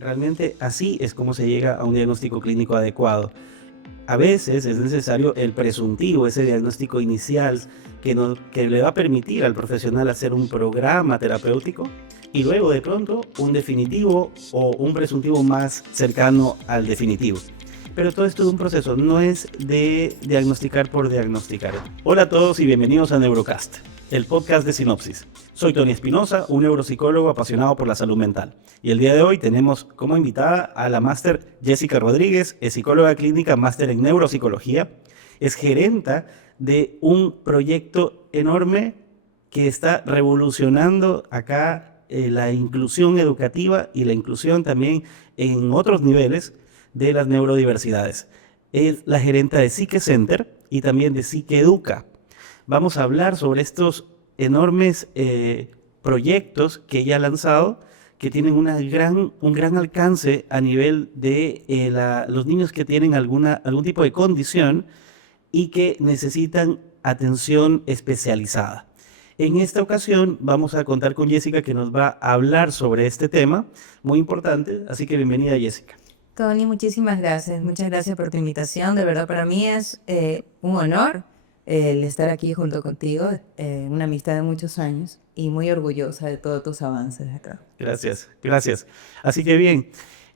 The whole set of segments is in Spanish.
Realmente así es como se llega a un diagnóstico clínico adecuado. A veces es necesario el presuntivo, ese diagnóstico inicial que le va a permitir al profesional hacer un programa terapéutico y luego de pronto un definitivo o un presuntivo más cercano al definitivo. Pero todo esto es un proceso, no es de diagnosticar por diagnosticar. Hola a todos y bienvenidos a Neurocast, el podcast de Sinopsis. Soy Tony Espinosa, un neuropsicólogo apasionado por la salud mental. Y el día de hoy tenemos como invitada a la máster Jessica Rodríguez, es psicóloga clínica, máster en neuropsicología, es gerenta de un proyecto enorme que está revolucionando acá la inclusión educativa y la inclusión también en otros niveles de las neurodiversidades. Es la gerenta de Psique Center y también de Psique Educa. Vamos a hablar sobre estos enormes proyectos que ella ha lanzado, que tienen un gran alcance a nivel de los niños que tienen algún tipo de condición y que necesitan atención especializada. En esta ocasión vamos a contar con Jessica, que nos va a hablar sobre este tema muy importante, así que bienvenida, Jessica. Tony, muchísimas gracias. Muchas gracias por tu invitación. De verdad, para mí es un honor el estar aquí junto contigo, una amistad de muchos años y muy orgullosa de todos tus avances acá. Gracias, gracias. Así que bien,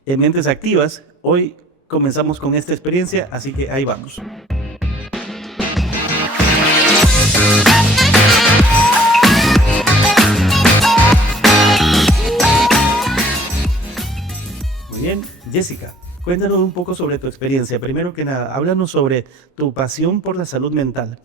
en Mentes Activas, hoy comenzamos con esta experiencia, así que ahí vamos. Muy bien, Jessica, cuéntanos un poco sobre tu experiencia. Primero que nada, háblanos sobre tu pasión por la salud mental.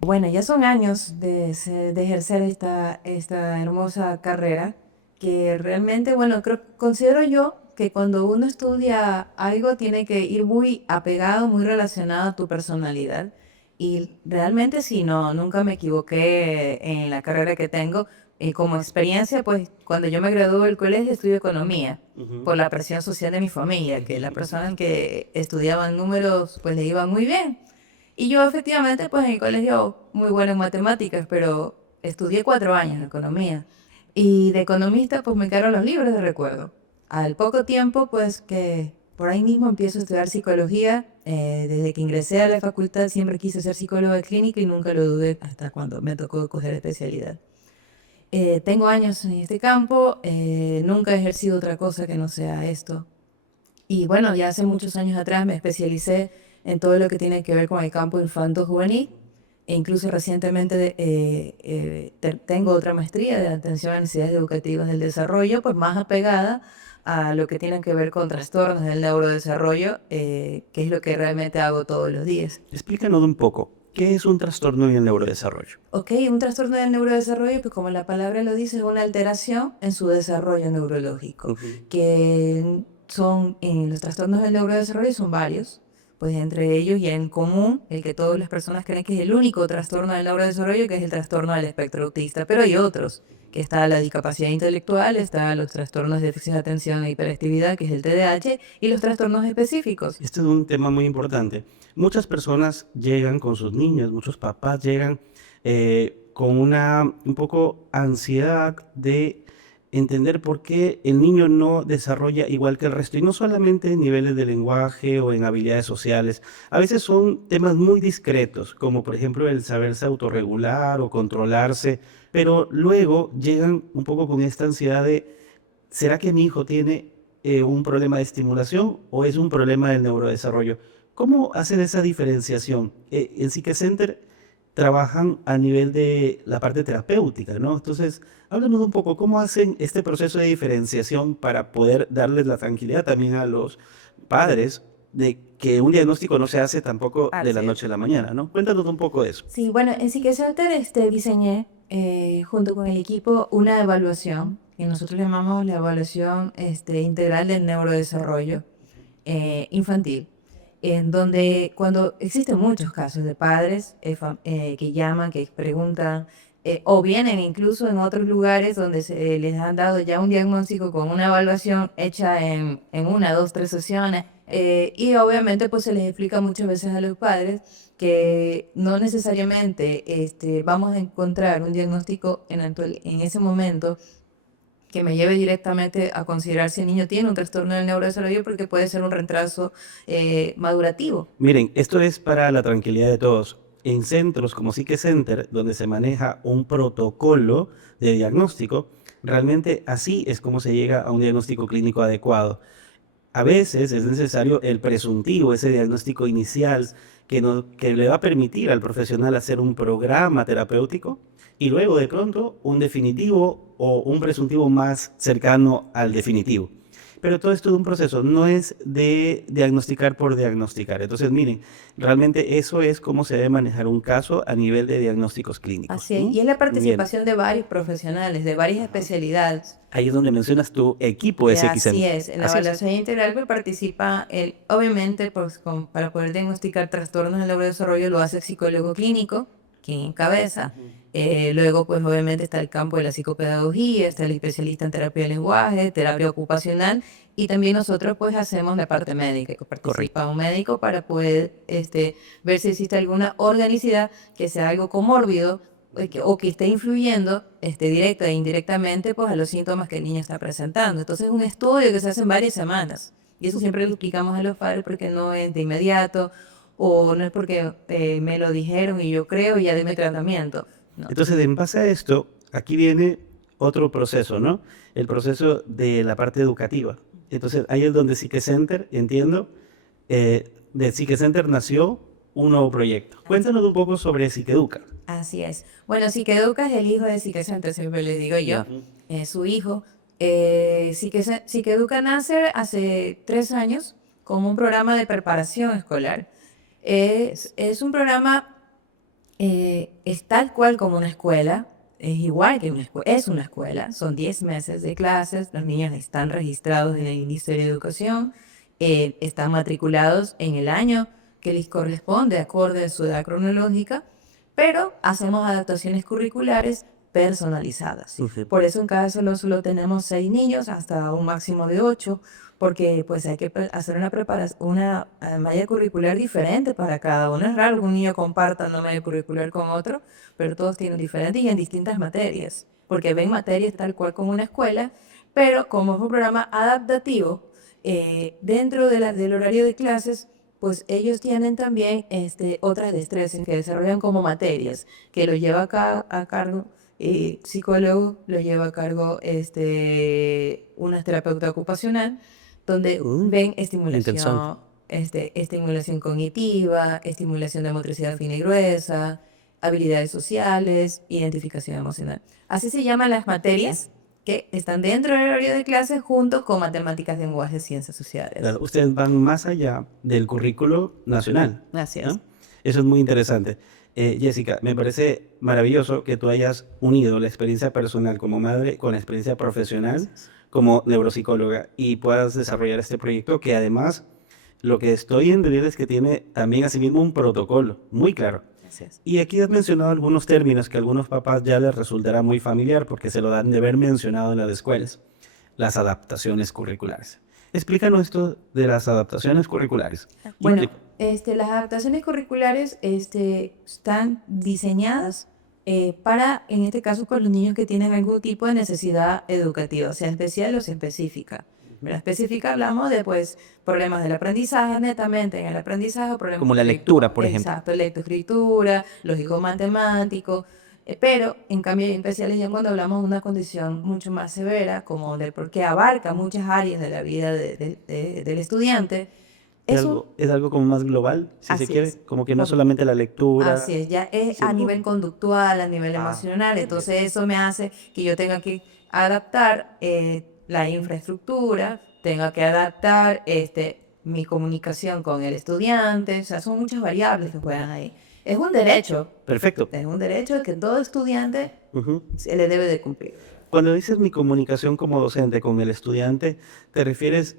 Bueno, ya son años de ejercer esta hermosa carrera que realmente, bueno, considero yo que cuando uno estudia algo tiene que ir muy apegado, muy relacionado a tu personalidad. Y realmente sí, no, nunca me equivoqué en la carrera que tengo. Como experiencia, pues cuando yo me gradué del colegio estudié economía por la presión social de mi familia, que la persona que estudiaba números pues le iba muy bien. Y yo efectivamente, pues en el colegio muy buena en matemáticas, pero estudié 4 años de economía. Y de economista, pues me quedaron los libros de recuerdo. Al poco tiempo, pues que por ahí mismo empiezo a estudiar psicología. Desde que ingresé a la facultad siempre quise ser psicóloga clínica y nunca lo dudé hasta cuando me tocó coger especialidad. Tengo años en este campo, nunca he ejercido otra cosa que no sea esto. Y bueno, ya hace muchos años atrás me especialicé en todo lo que tiene que ver con el campo infanto-juvenil e incluso recientemente tengo otra maestría de atención a necesidades educativas del desarrollo, pues más apegada a lo que tiene que ver con trastornos del neurodesarrollo, que es lo que realmente hago todos los días. Explícanos un poco, ¿qué es un trastorno en el neurodesarrollo? Ok, un trastorno del neurodesarrollo, pues como la palabra lo dice, es una alteración en su desarrollo neurológico, que son, los trastornos del neurodesarrollo son varios, pues entre ellos y en común, el que todas las personas creen que es el único trastorno del neurodesarrollo, que es el trastorno del espectro autista, pero hay otros, que está la discapacidad intelectual, está los trastornos de déficit de atención e hiperactividad, que es el TDAH, y los trastornos específicos. Este es un tema muy importante. Muchas personas llegan con sus niños, muchos papás llegan con un poco ansiedad de entender por qué el niño no desarrolla igual que el resto, y no solamente en niveles de lenguaje o en habilidades sociales. A veces son temas muy discretos, como por ejemplo el saberse autorregular o controlarse, pero luego llegan un poco con esta ansiedad de, ¿será que mi hijo tiene un problema de estimulación o es un problema del neurodesarrollo? ¿Cómo hacen esa diferenciación? En Psique Center trabajan a nivel de la parte terapéutica, ¿no? Entonces, háblanos un poco, ¿cómo hacen este proceso de diferenciación para poder darles la tranquilidad también a los padres de que un diagnóstico no se hace tampoco de la Así es. noche a la mañana, ¿no? Cuéntanos un poco de eso. Sí, bueno, en Psique Center diseñé junto con el equipo una evaluación que nosotros llamamos la evaluación integral del neurodesarrollo infantil, en donde cuando existen muchos casos de padres que llaman, que preguntan, o vienen incluso en otros lugares donde les han dado ya un diagnóstico con una evaluación hecha en una, dos, tres sesiones, y obviamente pues se les explica muchas veces a los padres que no necesariamente vamos a encontrar un diagnóstico en ese momento que me lleve directamente a considerar si el niño tiene un trastorno del neurodesarrollo, porque puede ser un retraso madurativo. Miren, esto es para la tranquilidad de todos. En centros como Psique Center, donde se maneja un protocolo de diagnóstico, realmente así es como se llega a un diagnóstico clínico adecuado. A veces es necesario el presuntivo, ese diagnóstico inicial que le va a permitir al profesional hacer un programa terapéutico y luego de pronto un definitivo o un presuntivo más cercano al definitivo. Pero todo esto es un proceso, no es de diagnosticar por diagnosticar. Entonces, miren, realmente eso es cómo se debe manejar un caso a nivel de diagnósticos clínicos. Así es, y es la Bien. participación de varios profesionales, de varias especialidades. Ahí es donde mencionas tu equipo Así SXM. es, en la Así es. evaluación integral pues, participa, obviamente, pues, para poder diagnosticar trastornos del neurodesarrollo lo hace el psicólogo clínico, quien encabeza. Luego, pues obviamente está el campo de la psicopedagogía, está el especialista en terapia de lenguaje, terapia ocupacional, y también nosotros pues hacemos la parte médica, que participa un médico para poder ver si existe alguna organicidad que sea algo comórbido o que esté influyendo directa e indirectamente pues a los síntomas que el niño está presentando. Entonces es un estudio que se hace en varias semanas, y eso siempre lo explicamos a los padres porque no es de inmediato, o no es porque me lo dijeron y yo creo y ya deme tratamiento. No. Entonces, en base a esto, aquí viene otro proceso, ¿no? El proceso de la parte educativa. Entonces, ahí es donde Psique Center, entiendo, de Psique Center nació un nuevo proyecto. Cuéntanos un poco sobre Psiqueduca. Así es. Bueno, Psiqueduca es el hijo de Psique Center, siempre les digo yo, es su hijo. Psiqueduca nace hace 3 años como un programa de preparación escolar. Es un programa, es tal cual como una escuela, es igual que una escuela, es una escuela, son 10 meses de clases, los niños están registrados en el Ministerio de Educación, están matriculados en el año que les corresponde, acorde a su edad cronológica, pero hacemos adaptaciones curriculares personalizadas. Por eso en cada salón solo tenemos 6 niños, hasta un máximo de 8, porque pues hay que hacer una malla curricular diferente para cada uno. Es raro que un niño comparta una malla curricular con otro, pero todos tienen diferentes y en distintas materias, porque ven materias tal cual como una escuela, pero como es un programa adaptativo, dentro del horario de clases, pues ellos tienen también otras destrezas que desarrollan como materias, que lo lleva a cargo psicólogo, lo lleva a cargo una terapeuta ocupacional, donde ven estimulación, estimulación cognitiva, estimulación de motricidad fina y gruesa, habilidades sociales, identificación emocional. Así se llaman las materias que están dentro del horario de clase junto con matemáticas, lenguaje, ciencias sociales. Claro, ustedes van más allá del currículo nacional. Así es. ¿No? Eso es muy interesante. Jessica, me parece maravilloso que tú hayas unido la experiencia personal como madre con la experiencia profesional como neuropsicóloga y puedas desarrollar este proyecto que además lo que estoy entendiendo es que tiene también asimismo un protocolo muy claro. Así es. Y aquí has mencionado algunos términos que a algunos papás ya les resultará muy familiar porque se lo dan de haber mencionado en las escuelas. Las adaptaciones curriculares. Explícanos esto de las adaptaciones curriculares. Bueno, las adaptaciones curriculares están diseñadas para, en este caso, con los niños que tienen algún tipo de necesidad educativa, sea especial o sea específica. La específica hablamos de pues, problemas del aprendizaje, netamente en el aprendizaje, problemas Como la lectura, por ejemplo. Exacto, lectoescritura, lógico-matemático, pero en cambio hay especiales ya cuando hablamos de una condición mucho más severa, como porque abarca muchas áreas de la vida del estudiante. Es algo como más global, si se quiere, como que no solamente la lectura. Así es, ya es a nivel conductual, a nivel emocional, entonces eso me hace que yo tenga que adaptar la infraestructura, tenga que adaptar mi comunicación con el estudiante, o sea, son muchas variables que juegan ahí. Es un derecho. Perfecto. Es un derecho que todo estudiante se le debe de cumplir. Cuando dices mi comunicación como docente con el estudiante, ¿te refieres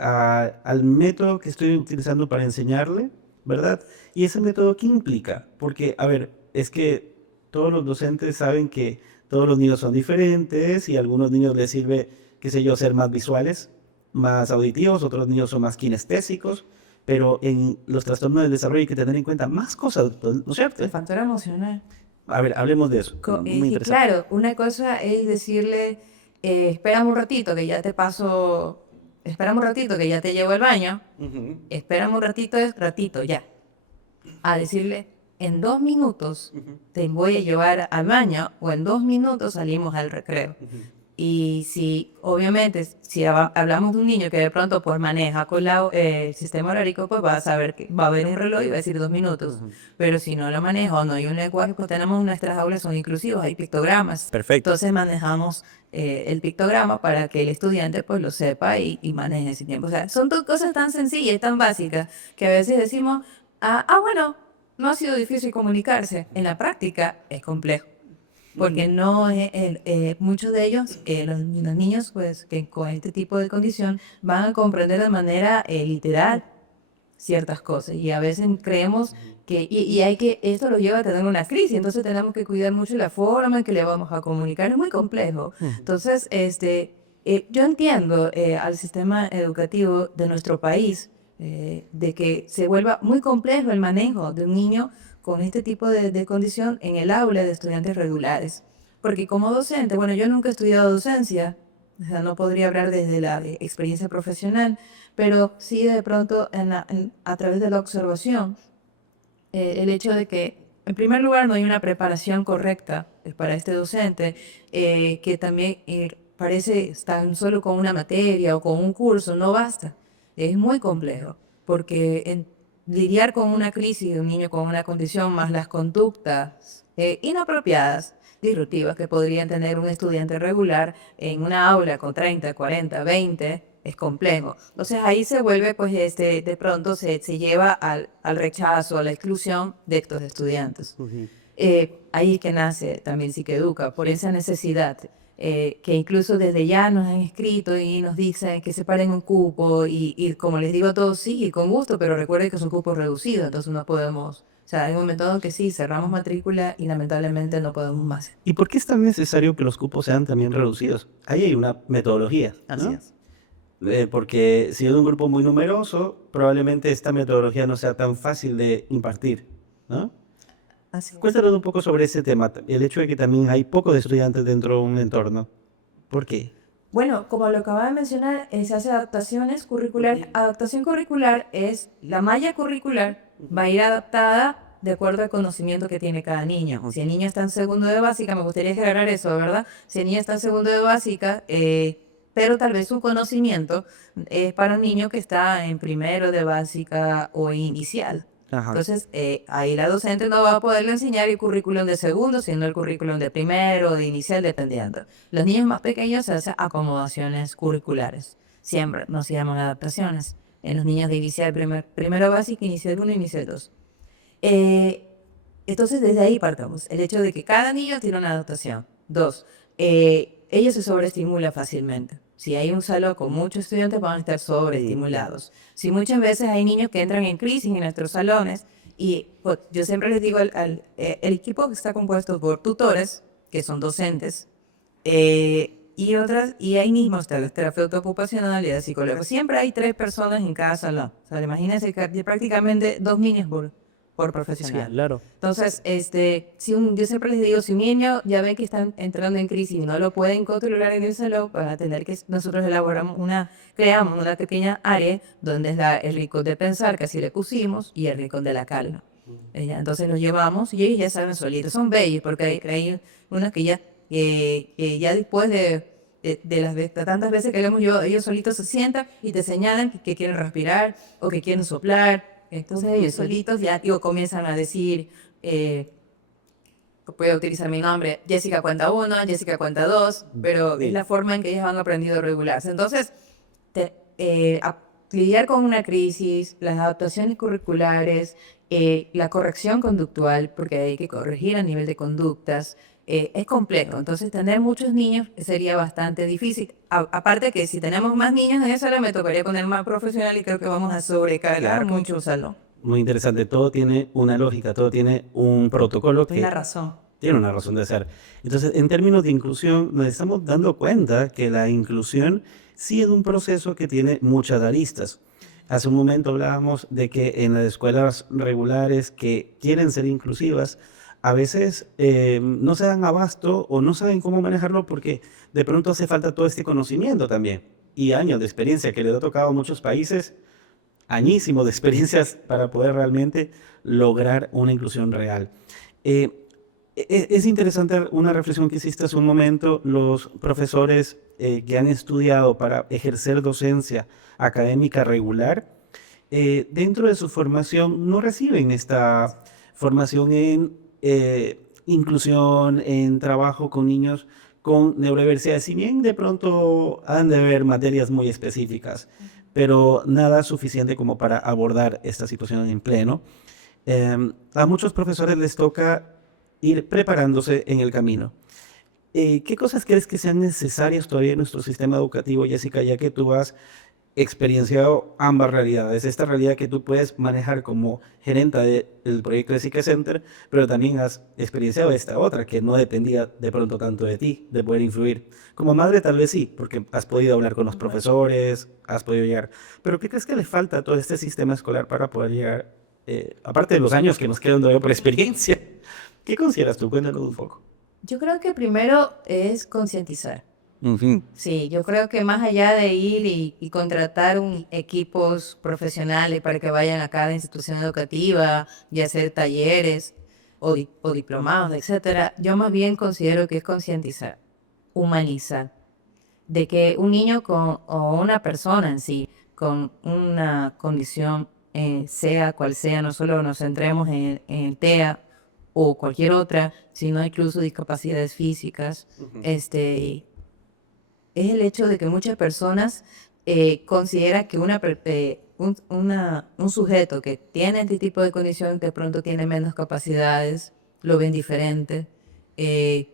al método que estoy utilizando para enseñarle, verdad? ¿Y ese método qué implica? Porque, a ver, es que todos los docentes saben que todos los niños son diferentes y a algunos niños les sirve, qué sé yo, ser más visuales, más auditivos, otros niños son más kinestésicos, pero en los trastornos del desarrollo hay que tener en cuenta más cosas, ¿no es cierto? El factor emocional. A ver, hablemos de eso. Muy Y interesante. claro, una cosa es decirle, espérame un ratito que ya te paso, espérame un ratito que ya te llevo al baño, espérame un ratito, es ratito, ya. A decirle, en 2 minutos te voy a llevar al baño o en 2 minutos salimos al recreo. Y si, obviamente, si hablamos de un niño que de pronto pues maneja con el sistema horario, pues va a saber que va a haber un reloj y va a decir 2 minutos. Pero si no lo maneja o no hay un lenguaje, pues tenemos nuestras aulas son inclusivas, hay pictogramas. Perfecto. Entonces manejamos el pictograma para que el estudiante pues lo sepa y maneje ese tiempo. O sea, son cosas tan sencillas y tan básicas que a veces decimos, bueno, no ha sido difícil comunicarse. En la práctica es complejo. Porque no muchos de ellos, los niños pues que con este tipo de condición van a comprender de manera literal ciertas cosas y a veces creemos que esto lo lleva a tener una crisis, entonces tenemos que cuidar mucho la forma en que le vamos a comunicar, es muy complejo. Entonces, yo entiendo al sistema educativo de nuestro país de que se vuelva muy complejo el manejo de un niño con este tipo de condición en el aula de estudiantes regulares. Porque como docente, bueno, yo nunca he estudiado docencia, o sea, no podría hablar desde la experiencia profesional, pero sí de pronto a través de la observación, el hecho de que, en primer lugar, no hay una preparación correcta para este docente, que también parece tan solo con una materia o con un curso, no basta. Es muy complejo, porque lidiar con una crisis de un niño con una condición más las conductas inapropiadas, disruptivas que podrían tener un estudiante regular en una aula con 30, 40, 20, es complejo. Entonces ahí se vuelve, pues, de pronto se lleva al rechazo, a la exclusión de estos estudiantes. Ahí es que nace también Psiqueduca, por esa necesidad, que incluso desde ya nos han escrito y nos dicen que separen un cupo y como les digo a todos, sí, con gusto, pero recuerden que son cupos reducidos, entonces no podemos, o sea, hay un momento en que sí, cerramos matrícula y lamentablemente no podemos más. ¿Y por qué es tan necesario que los cupos sean también reducidos? Ahí hay una metodología, ¿no? Así es. Porque si es un grupo muy numeroso, probablemente esta metodología no sea tan fácil de impartir, ¿no? Así es. Cuéntanos un poco sobre ese tema, el hecho de que también hay pocos estudiantes dentro de un entorno. ¿Por qué? Bueno, como lo acababa de mencionar, se hace adaptaciones curriculares. Adaptación curricular es la malla curricular va a ir adaptada de acuerdo al conocimiento que tiene cada niño. Si el niño está en segundo de básica, me gustaría aclarar eso, ¿verdad? Si el niño está en segundo de básica, pero tal vez su conocimiento es para un niño que está en primero de básica o inicial. Ajá. Entonces, ahí la docente no va a poderle enseñar el currículum de segundo, sino el currículum de primero o de inicial, dependiendo. Los niños más pequeños se hacen acomodaciones curriculares. Siempre no se llaman adaptaciones. En los niños de inicial, primero básico, inicial 1, inicial 2. Entonces, desde ahí partamos. El hecho de que cada niño tiene una adaptación. 2, ellos se sobreestimulan fácilmente. Si hay un salón con muchos estudiantes, van a estar sobreestimulados. Si muchas veces hay niños que entran en crisis en nuestros salones, y pues, yo siempre les digo, el equipo está compuesto por tutores, que son docentes, y ahí mismo está el terapeuta ocupacional y el psicólogo. Siempre hay 3 personas en cada salón. O sea, imagínense que hay prácticamente 2 niños por profesional. Sí, claro. Entonces, yo siempre les digo, si un niño ya ve que están entrando en crisis y no lo pueden controlar en el salón, van a tener que nosotros creamos una pequeña área donde está el rincón de pensar, que así le pusimos, y el rincón de la calma. Entonces los llevamos y ellos ya saben solitos, son bellos, porque hay unos que ya después de tantas veces que hemos llevado, ellos solitos se sientan y te señalan que quieren respirar o que quieren soplar. Entonces ellos solitos ya comienzan a decir, puedo utilizar mi nombre, Jessica cuenta 1, Jessica cuenta 2, pero es la forma en que ellos han aprendido a regularse. Entonces, lidiar con una crisis, las adaptaciones curriculares, la corrección conductual, porque hay que corregir a nivel de conductas, es complejo. Entonces, tener muchos niños sería bastante difícil. Aparte que si tenemos más niños en esa sala, me tocaría poner más profesional y creo que vamos a sobrecargar mucho un salón. Muy interesante, todo tiene una lógica, todo tiene un protocolo que Tiene razón. tiene una razón de ser. Entonces, en términos de inclusión, nos estamos dando cuenta que la inclusión sí es un proceso que tiene muchas aristas. Hace un momento hablábamos de que en las escuelas regulares que quieren ser inclusivas, a veces no se dan abasto o no saben cómo manejarlo porque de pronto hace falta todo este conocimiento también y años de experiencia que les ha tocado a muchos países, añísimos de experiencias para poder realmente lograr una inclusión real. Eh, es interesante una reflexión que hiciste hace un momento, los profesores que han estudiado para ejercer docencia académica regular, dentro de su formación no reciben esta formación en inclusión, en trabajo con niños con neurodiversidad, si bien de pronto han de haber materias muy específicas, pero nada suficiente como para abordar esta situación en pleno. A muchos profesores les toca ir preparándose en el camino. ¿Qué cosas crees que sean necesarias todavía en nuestro sistema educativo, Jessica, ya que tú has experienciado ambas realidades? Esta realidad que tú puedes manejar como gerenta del proyecto de Psique Center, pero también has experienciado esta otra que no dependía de pronto tanto de ti, de poder influir. Como madre tal vez sí, porque has podido hablar con los profesores, has podido llegar. Pero ¿qué crees que le falta a todo este sistema escolar para poder llegar, aparte de los años que nos quedan todavía por experiencia? ¿Qué consideras tú? Cuéntanos un poco. Yo creo que primero es concientizar. Ujú. Sí, yo creo que más allá de ir y contratar equipos profesionales para que vayan a cada institución educativa y hacer talleres o diplomados, etcétera, yo más bien considero que es concientizar, humanizar, de que un niño o una persona en sí con una condición, sea cual sea, no solo nos centremos en el TEA o cualquier otra, sino incluso discapacidades físicas, Ujú. es el hecho de que muchas personas consideran que un sujeto que tiene este tipo de condición de pronto tiene menos capacidades, lo ven diferente, tiene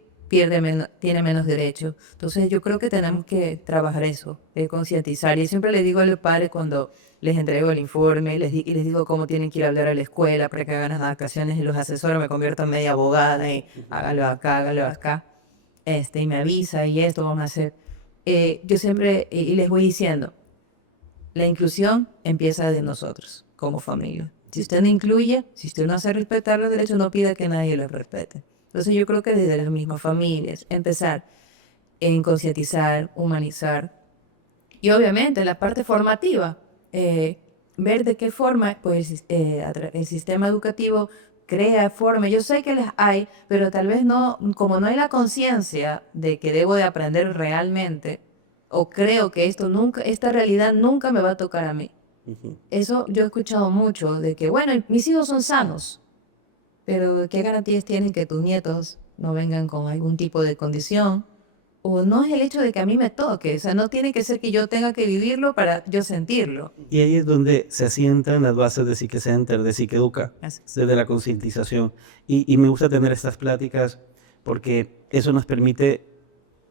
menos derechos. Entonces yo creo que tenemos que trabajar eso, concientizar. Y siempre les digo a los padres cuando les entrego el informe y les digo cómo tienen que ir a hablar a la escuela para que hagan las vacaciones y los asesores me convierto en media abogada y hágalo acá, y me avisa y esto vamos a hacer. Yo siempre, y les voy diciendo, la inclusión empieza de nosotros, como familia. Si usted no incluye, si usted no hace respetar los derechos, no pida que nadie los respete. Entonces yo creo que desde las mismas familias, empezar en concientizar, humanizar, y obviamente la parte formativa, ver de qué forma pues, el sistema educativo crea, forma. Yo sé que las hay, pero tal vez no, como no hay la conciencia de que debo de aprender realmente, o creo que esta realidad nunca me va a tocar a mí. Ujú. Eso yo he escuchado mucho, de que, bueno, mis hijos son sanos, pero ¿qué garantías tienen que tus nietos no vengan con algún tipo de condición? O no es el hecho de que a mí me toque, o sea, no tiene que ser que yo tenga que vivirlo para yo sentirlo. Y ahí es donde se asientan las bases de Psique Center, de Psique Educa, Así. desde la concientización. Y me gusta tener estas pláticas porque eso nos permite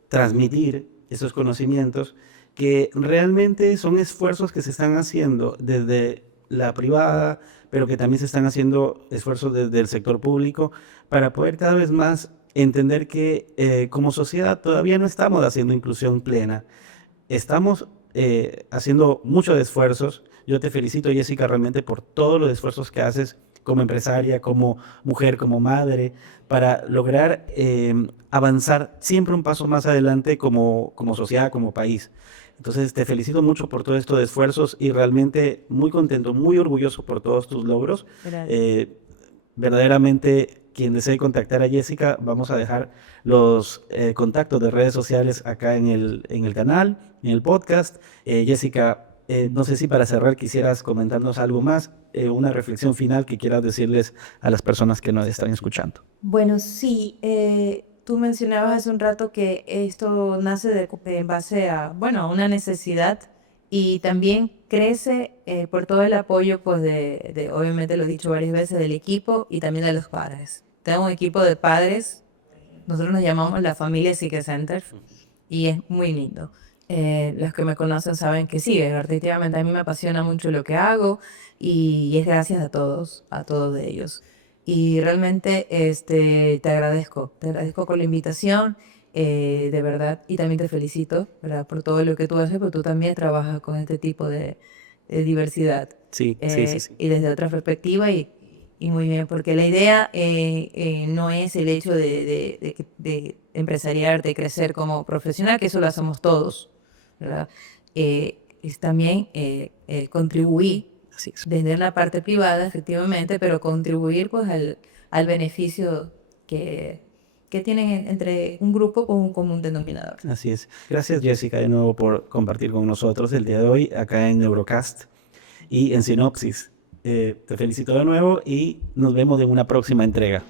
transmitir esos conocimientos que realmente son esfuerzos que se están haciendo desde la privada, pero que también se están haciendo esfuerzos desde el sector público para poder cada vez más entender que como sociedad todavía no estamos haciendo inclusión plena. Estamos haciendo muchos esfuerzos. Yo te felicito, Jessica, realmente por todos los esfuerzos que haces como empresaria, como mujer, como madre, para lograr avanzar siempre un paso más adelante como sociedad, como país. Entonces, te felicito mucho por todos estos esfuerzos y realmente muy contento, muy orgulloso por todos tus logros. Gracias. Verdaderamente, quien desee contactar a Jessica, vamos a dejar los contactos de redes sociales acá en el canal, en el podcast. Jessica, no sé si para cerrar quisieras comentarnos algo más, una reflexión final que quieras decirles a las personas que nos están escuchando. Bueno, sí, tú mencionabas hace un rato que esto nace en base a, bueno, a una necesidad y también crece por todo el apoyo, pues, obviamente lo he dicho varias veces, del equipo y también de los padres. Tengo un equipo de padres, nosotros nos llamamos la familia Psique Center y es muy lindo. Los que me conocen saben que sí, efectivamente a mí me apasiona mucho lo que hago y es gracias a todos de ellos. Y realmente te agradezco por la invitación, de verdad, y también te felicito, ¿verdad? Por todo lo que tú haces, porque tú también trabajas con este tipo de diversidad Sí, sí, sí, sí. y desde otra perspectiva y muy bien, porque la idea no es el hecho de empresariar, de crecer como profesional, que eso lo hacemos todos, ¿verdad? Es también contribuir Así es. desde la parte privada, efectivamente, pero contribuir pues al beneficio que tienen entre un grupo con un común denominador. Así es. Gracias, Jessica, de nuevo por compartir con nosotros el día de hoy acá en Neurocast y en Sinopsis. Te felicito de nuevo y nos vemos en una próxima entrega.